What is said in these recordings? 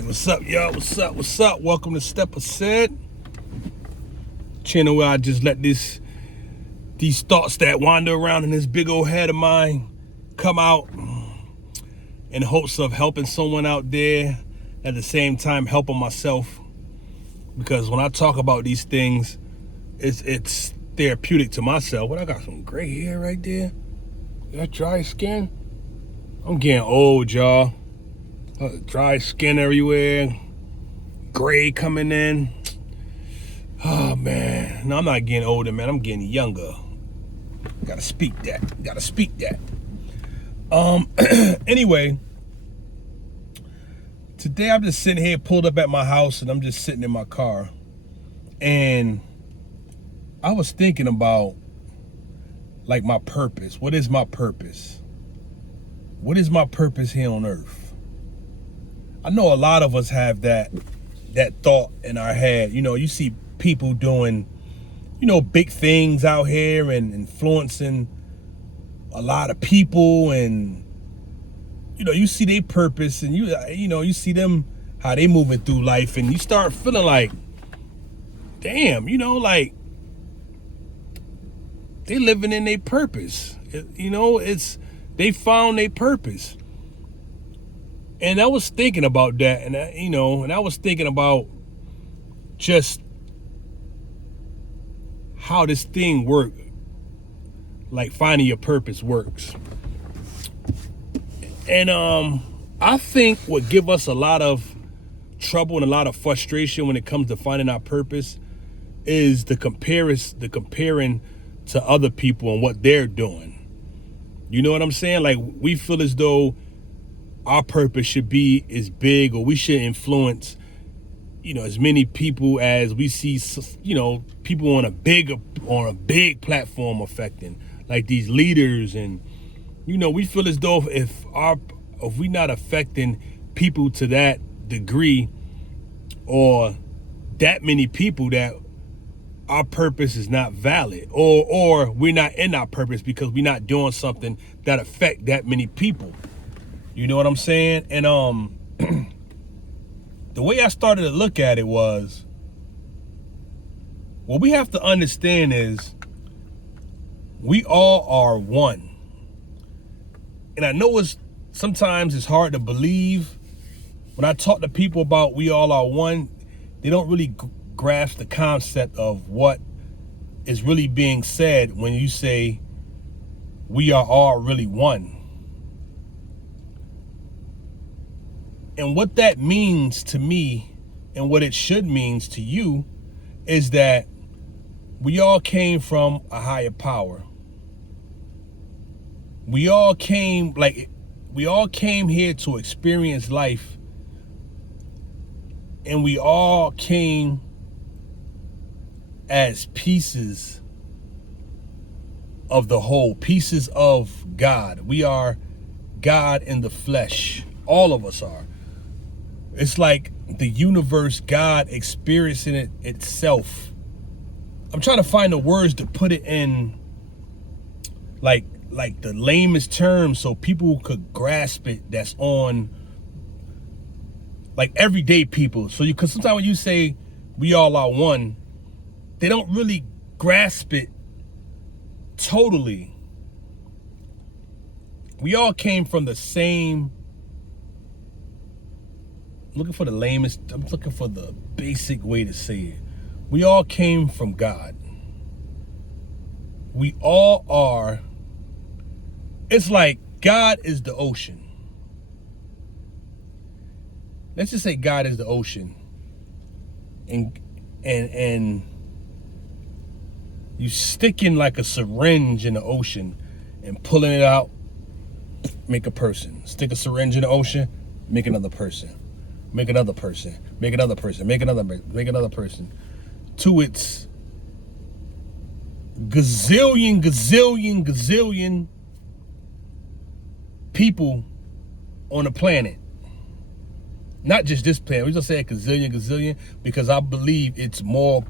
Hey, what's up, y'all? What's up? Welcome to Steppa Said, channel where I just let these thoughts that wander around in this big old head of mine come out in hopes of helping someone out there, at the same time helping myself. Because when I talk about these things, it's therapeutic to myself. But I got some gray hair right there. Got dry skin. I'm getting old, y'all. Dry skin everywhere, gray coming in. Oh man, no, I'm not getting older, man. I'm getting younger. Gotta speak that. Anyway, today I'm just sitting here, pulled up at my house, and I'm just sitting in my car, and I was thinking about like my purpose. What is my purpose? What is my purpose here on earth? I know a lot of us have that thought in our head. You know, you see people doing, big things out here and influencing a lot of people, and you see their purpose, and you see them, how they moving through life, and you start feeling like, damn, like they living in their purpose. They found their purpose. And I was thinking about that, and I was thinking about just how this thing works, like finding your purpose works. And I think what give us a lot of trouble and a lot of frustration when it comes to finding our purpose is the comparing to other people and what they're doing. You know what I'm saying? Like, we feel as though our purpose should be as big, or we should influence, as many people as we see, people on a big platform affecting, like these leaders. And, we feel as though if we not affecting people to that degree or that many people, that our purpose is not valid, or we're not in our purpose because we're not doing something that affect that many people. You know what I'm saying? And the way I started to look at it was, what we have to understand is we all are one. And I know sometimes it's hard to believe. When I talk to people about we all are one, they don't really grasp the concept of what is really being said when you say we are all really one. And what that means to me, and what it should means to you, is that we all came from a higher power. We all came here to experience life, and we all came as pieces of the whole, pieces of God. We are God in the flesh. All of us are. It's like the universe, God experiencing it itself. I'm trying to find the words to put it in like the lamest terms so people could grasp it, that's on like everyday people. So because sometimes when you say we all are one, they don't really grasp it totally. We all came from the same, looking for the lamest, I'm looking for the basic way to say it. We all came from God. We all are. It's like God is the ocean. Let's just say God is the ocean. And you sticking like a syringe in the ocean and pulling it out, make a person. Stick a syringe in the ocean, make another person. Make another person, make another person, make another person, to its gazillion people on the planet. Not just this planet. We just say a gazillion, because I believe it's more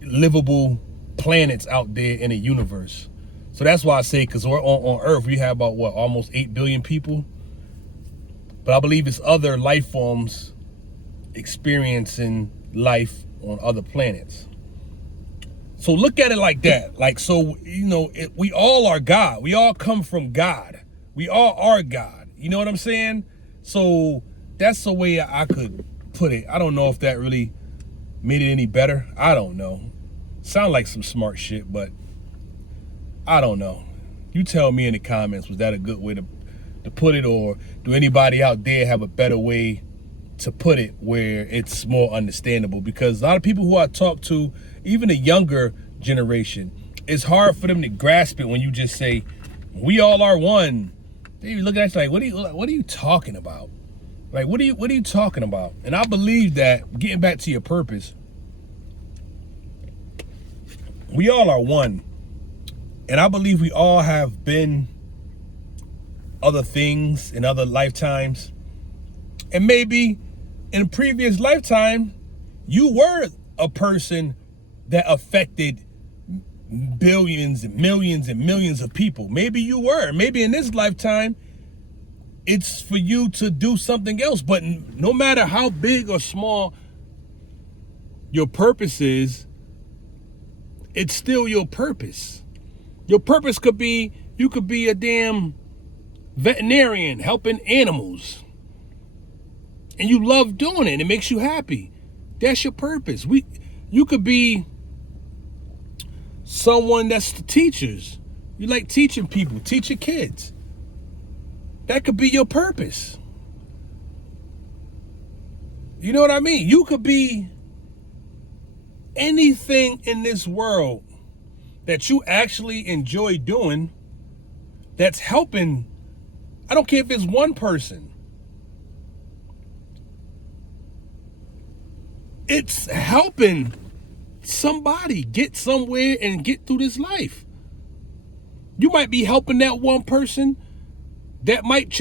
livable planets out there in the universe. So that's why I say, because we're on Earth, we have about almost 8 billion people. But I believe it's other life forms experiencing life on other planets. So look at it like that. Like, so, we all are God. We all come from God. We all are God. You know what I'm saying? So that's the way I could put it. I don't know if that really made it any better. I don't know. Sound like some smart shit, but I don't know. You tell me in the comments, was that a good way to put it, or do anybody out there have a better way to put it where it's more understandable? Because a lot of people who I talk to, even the younger generation, it's hard for them to grasp it when you just say, we all are one. They look at you like, what are you talking about? Like, what are you talking about? And I believe that, getting back to your purpose, we all are one. And I believe we all have been other things in other lifetimes. And maybe in a previous lifetime, you were a person that affected billions and millions of people. Maybe you were. Maybe in this lifetime, it's for you to do something else. But no matter how big or small your purpose is, it's still your purpose. Your purpose could be, you could be a damn veterinarian helping animals. And you love doing it. It makes you happy. That's your purpose. You could be someone that's the teachers. You like teaching people, teaching kids. That could be your purpose. You know what I mean? You could be anything in this world that you actually enjoy doing that's helping. I don't care if it's one person. It's helping somebody get somewhere and get through this life. You might be helping that one person that might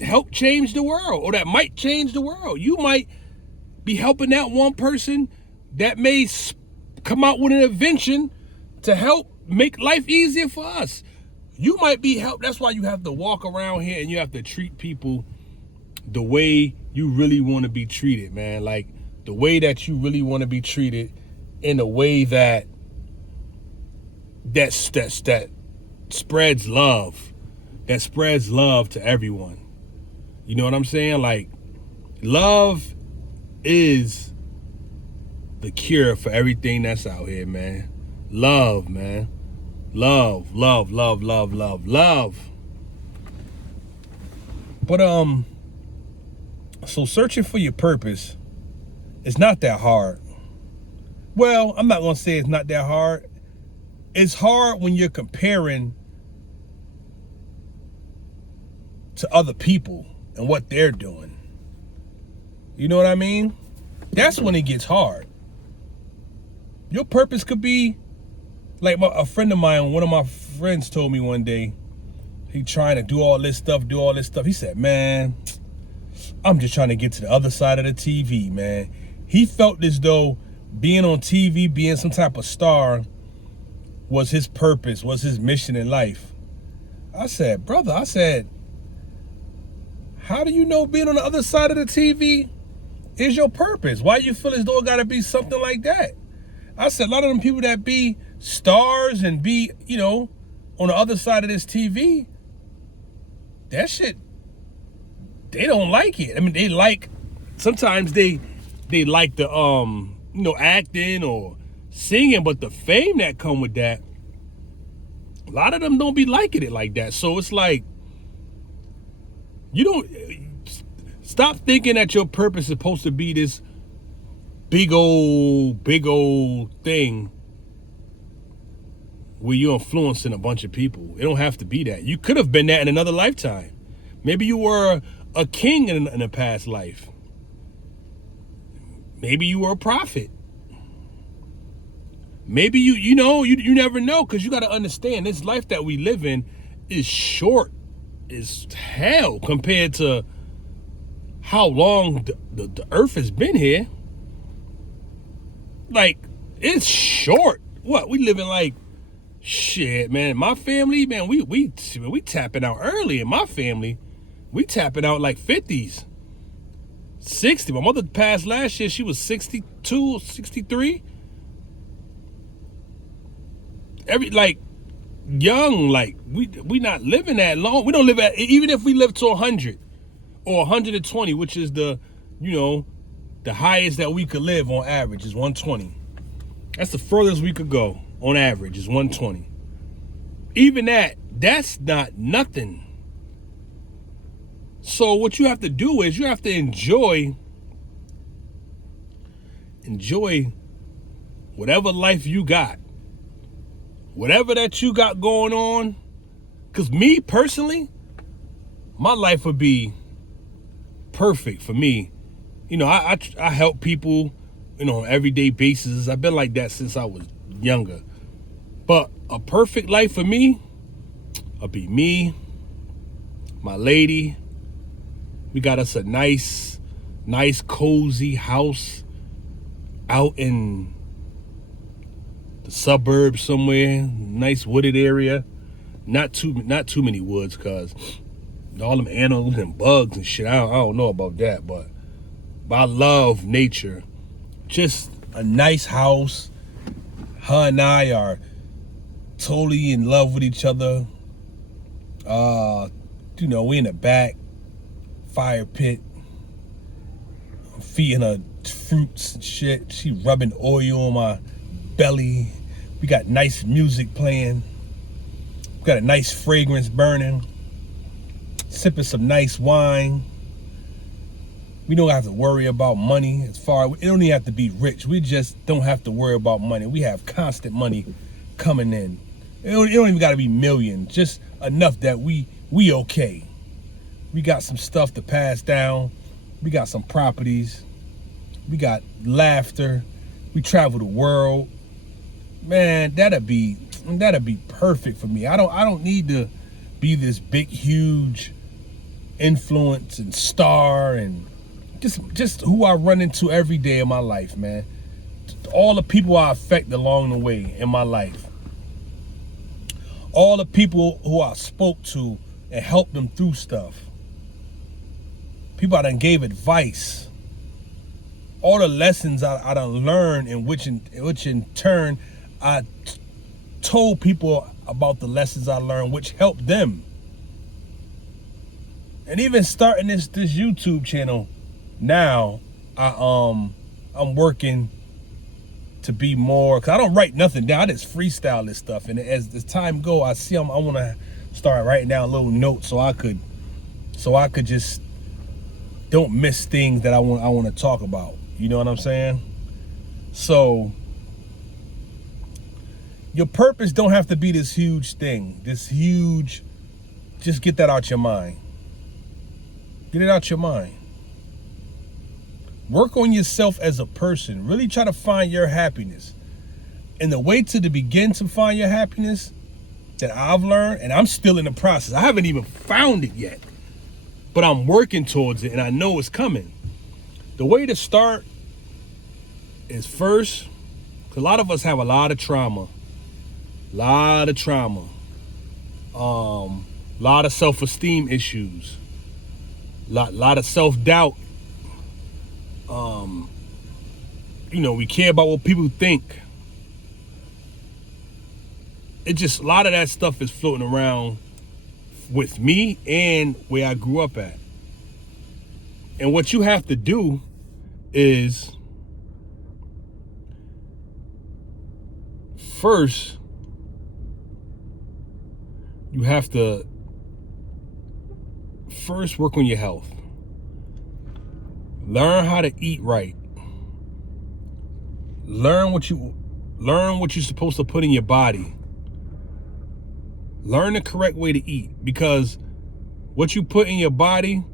help change the world, or that might change the world. You might be helping that one person that may come out with an invention to help make life easier for us. You might be helped. That's why you have to walk around here and you have to treat people the way you really want to be treated, man. Like the way that you really want to be treated, in a way that spreads love. That spreads love to everyone. You know what I'm saying? Like, love is the cure for everything that's out here, man. Love, man. Love, love, love, love, love, love. But so searching for your purpose is not that hard. Well, I'm not gonna say it's not that hard. It's hard when you're comparing to other people and what they're doing. You know what I mean? That's when it gets hard. Your purpose could be, like a friend of mine, one of my friends told me one day, he trying to do all this stuff. He said, man, I'm just trying to get to the other side of the TV, man. He felt as though being on TV, being some type of star was his purpose, was his mission in life. I said, brother, how do you know being on the other side of the TV is your purpose? Why you feel as though it gotta be something like that? I said, a lot of them people that be stars and be, on the other side of this TV, that shit, they don't like it. I mean, they like, sometimes they like the, acting or singing, but the fame that come with that, a lot of them don't be liking it like that. So it's like, you don't, stop thinking that your purpose is supposed to be this big old thing where you're influencing a bunch of people. It don't have to be that. You could have been that in another lifetime. Maybe you were a king in a past life. Maybe you were a prophet. Maybe you never know, because you got to understand this life that we live in is short as hell compared to how long the earth has been here. Like, it's short. What, we living like shit, man. My family, man, we tapping out early in my family. We tapping out like 50s. 60. My mother passed last year. She was 62, 63. Young, like we not living that long. We don't live at, even if we live to 100 or 120, which is the highest that we could live on average is 120. That's the furthest we could go on average is 120. Even that's not nothing. So what you have to do is you have to enjoy whatever life you got. Whatever that you got going on. Because me personally, my life would be perfect for me. I help people, on an everyday basis. I've been like that since I was younger. But a perfect life for me would be me, my lady. We got us a nice, cozy house out in the suburbs somewhere, nice wooded area. Not too many woods, cause all them animals and bugs and shit. I don't know about that, but I love nature. Just a nice house. Her and I are totally in love with each other. We in the back, fire pit, feeding her fruits and shit. She rubbing oil on my belly. We got nice music playing. We got a nice fragrance burning. Sipping some nice wine. We don't have to worry about money. It don't even have to be rich. We just don't have to worry about money. We have constant money coming in. It don't even got to be millions. Just enough that we okay. We got some stuff to pass down. We got some properties. We got laughter. We travel the world. Man, that'd be perfect for me. I don't need to be this big, huge influence and star and just who I run into every day in my life, man. All the people I affect along the way in my life. All the people who I spoke to and helped them through stuff. People I done gave advice. All the lessons I done learned, in which in turn I told people about the lessons I learned, which helped them. And even starting this YouTube channel now, I'm working to be more, cause I don't write nothing down. I just freestyle this stuff, and as the time go, I want to start writing down little notes so I could just don't miss things that I want to talk about. You know what I'm saying? So your purpose don't have to be this huge thing, just get that out your mind. Get it out your mind. Work on yourself as a person. Really try to find your happiness. And the way to begin to find your happiness that I've learned, and I'm still in the process. I haven't even found it yet, but I'm working towards it, and I know it's coming. The way to start is first, 'cause a lot of us have a lot of trauma. Lot of self-esteem issues. Lot of self-doubt. We care about what people think. It just, a lot of that stuff is floating around with me and where I grew up at. And what you have to do is, first, you have to work on your health. Learn how to eat right. Learn what you're supposed to put in your body. Learn the correct way to eat, because what you put in your body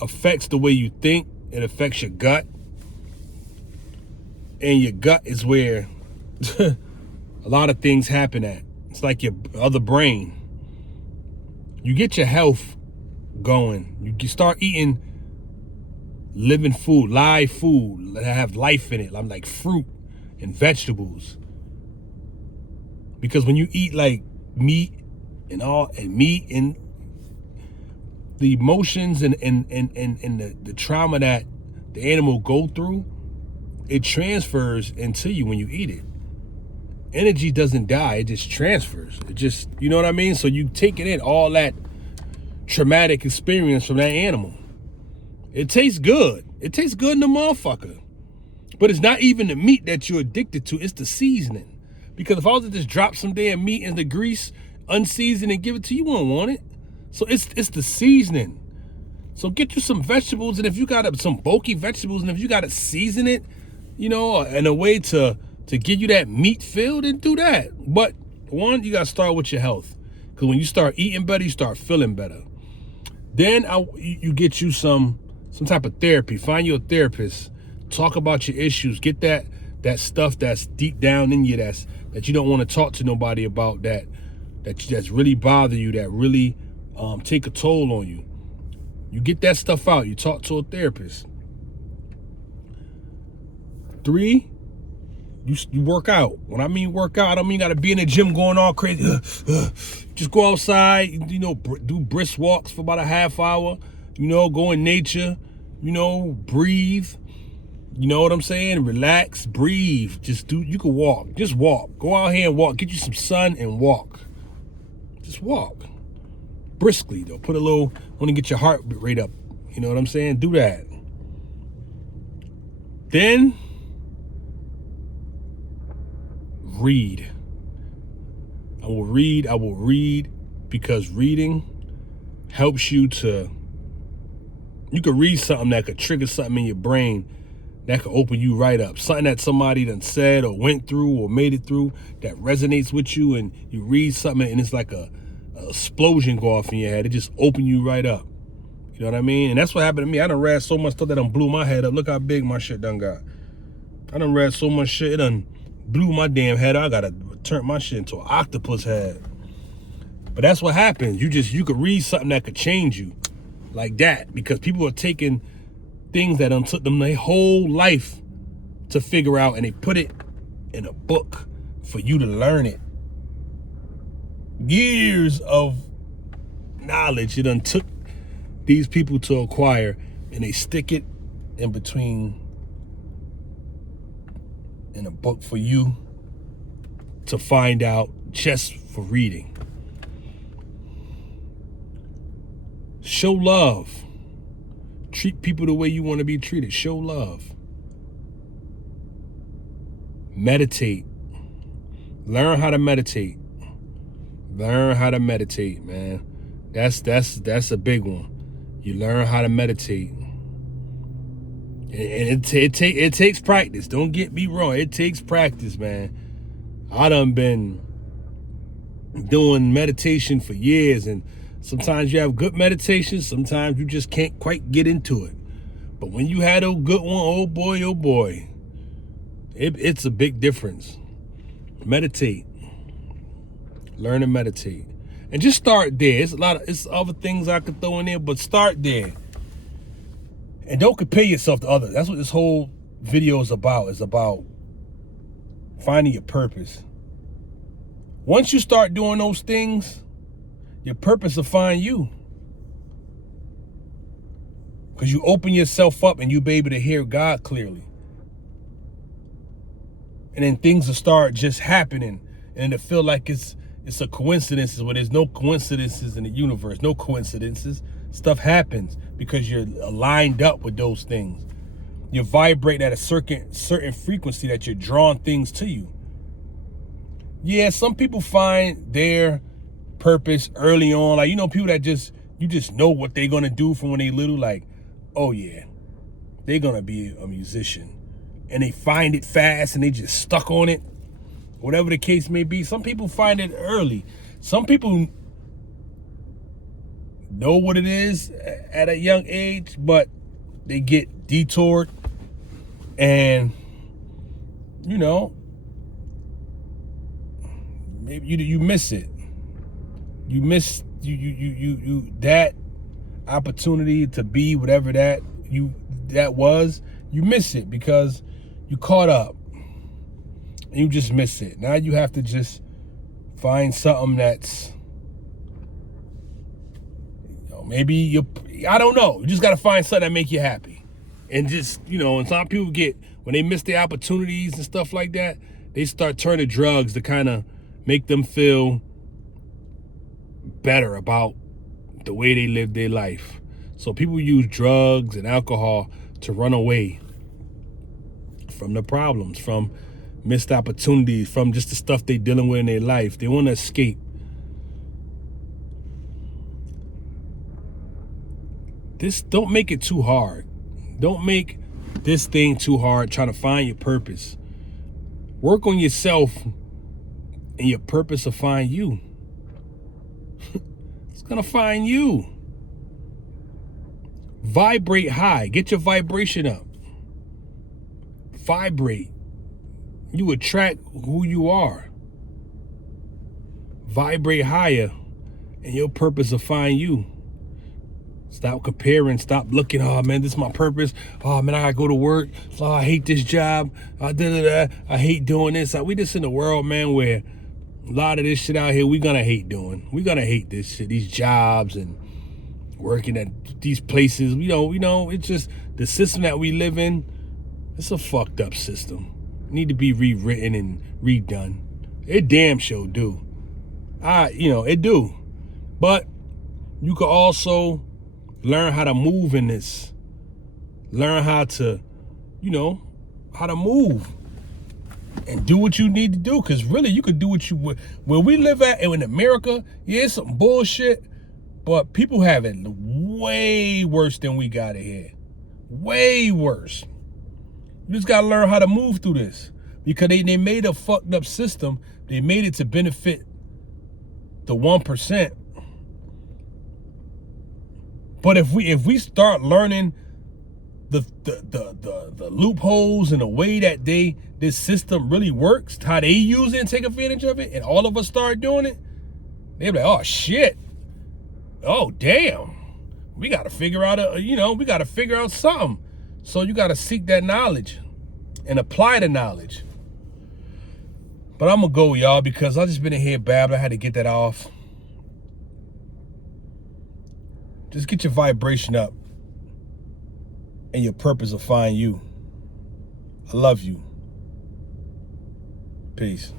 affects the way you think. It affects your gut. And your gut is where a lot of things happen at. It's like your other brain. You get your health going. You can start eating living food, live food that have life in it. I'm like fruit and vegetables. Because when you eat like meat and the emotions and the trauma that the animal go through, it transfers into you when you eat it. Energy doesn't die, it just transfers. It just, you know what I mean? So you take it in, all that traumatic experience from that animal. It tastes good. It tastes good in the motherfucker. But it's not even the meat that you're addicted to, it's the seasoning. Because if I was to just drop some damn meat in the grease, unseasoned, and give it to you, you won't want it. So it's the seasoning. So get you some vegetables, and if you got some bulky vegetables, and if you got to season it, you know, in a way to give you that meat feel, then do that. But one, you got to start with your health. Because when you start eating better, you start feeling better. Then you get you some type of therapy. Find you a therapist. Talk about your issues. Get that stuff that's deep down in you that you don't want to talk to nobody about, that's really bother you, that really take a toll on you. You get that stuff out. You talk to a therapist. 3, you work out. When I mean work out, I don't mean gotta be in the gym going all crazy. Just go outside, you know, do brisk walks for about a half hour. You know, go in nature. You know, breathe. You know what I'm saying? Relax, breathe. You can walk. Just walk. Go out here and walk. Get you some sun and walk. Just walk. Briskly, though. Put a little, want to get your heart rate up. You know what I'm saying? Do that. Then, read. I will read because reading helps you to, you could read something that could trigger something in your brain that could open you right up. Something that somebody done said or went through or made it through that resonates with you, and you read something and it's like a explosion go off in your head. It just open you right up. You know what I mean? And that's what happened to me. I done read so much stuff that done blew my head up. Look how big my shit done got. I done read so much shit, it done blew my damn head. I gotta turn my shit into an octopus head. But that's what happens. You could read something that could change you like that, because people are taking things that took them their whole life to figure out, and they put it in a book for you to learn it. Years of knowledge it done took these people to acquire, and they stick it in between in a book for you to find out just for reading. Show love. Treat people the way you want to be treated. Show love. Meditate. Learn how to meditate. Learn how to meditate, man. That's a big one. You learn how to meditate. And it takes practice. Don't get me wrong. It takes practice, man. I done been doing meditation for years, and sometimes you have good meditation, sometimes you just can't quite get into it. But when you had a good one, oh boy, it's a big difference. Meditate. Learn to meditate. And just start there. It's other things I could throw in there, but start there. And don't compare yourself to others. That's what this whole video is about. It's about finding your purpose. Once you start doing those things, your purpose will find you. Because you open yourself up and you'll be able to hear God clearly. And then things will start just happening. And it'll feel like it's a coincidence where there's no coincidences in the universe. No coincidences. Stuff happens because you're aligned up with those things. You're vibrating at a certain frequency that you're drawing things to you. Yeah, some people find their purpose early on. Like, you know, people that you just know what they're going to do from when they little. Like, oh yeah, they're going to be a musician. And they find it fast and they just stuck on it. Whatever the case may be. Some people find it early. Some people know what it is at a young age, but they get detoured and, you know, maybe you miss it. You miss you that opportunity to be whatever that was. You miss it because you caught up and you just miss it. Now you have to just find something that's, maybe I don't know. You just got to find something that make you happy. And just, and some people when they miss their opportunities and stuff like that, they start turning to drugs to kind of make them feel better about the way they live their life. So people use drugs and alcohol to run away from the problems, from missed opportunities, from just the stuff they're dealing with in their life. They want to escape. Don't make it too hard. Don't make this thing too hard trying to find your purpose. Work on yourself and your purpose will find you. It's going to find you. Vibrate high. Get your vibration up. Vibrate. You attract who you are. Vibrate higher and your purpose will find you. Stop comparing. Stop looking. Oh, man, this is my purpose. Oh, man, I got to go to work. Oh, I hate this job. I hate doing this. We just in the world, man, where a lot of this shit out here we going to hate doing. We going to hate this shit, these jobs and working at these places. It's just the system that we live in. It's a fucked up system. It need to be rewritten and redone. It damn sure do. It do. But you could also learn how to move in this. Learn how to, how to move and do what you need to do. Because really, you could do what you would. Where we live at and in America, yeah, it's some bullshit. But people have it way worse than we got it here. Way worse. You just got to learn how to move through this. Because they made a fucked up system. They made it to benefit the 1%. But if we start learning the loopholes and the way that this system really works, how they use it and take advantage of it, and all of us start doing it, they'll be like, oh shit, oh damn, we got to figure out something. So you got to seek that knowledge and apply the knowledge. But I'm gonna go, y'all, because I just been in here babbling. I had to get that off. Just get your vibration up and your purpose will find you. I love you. Peace.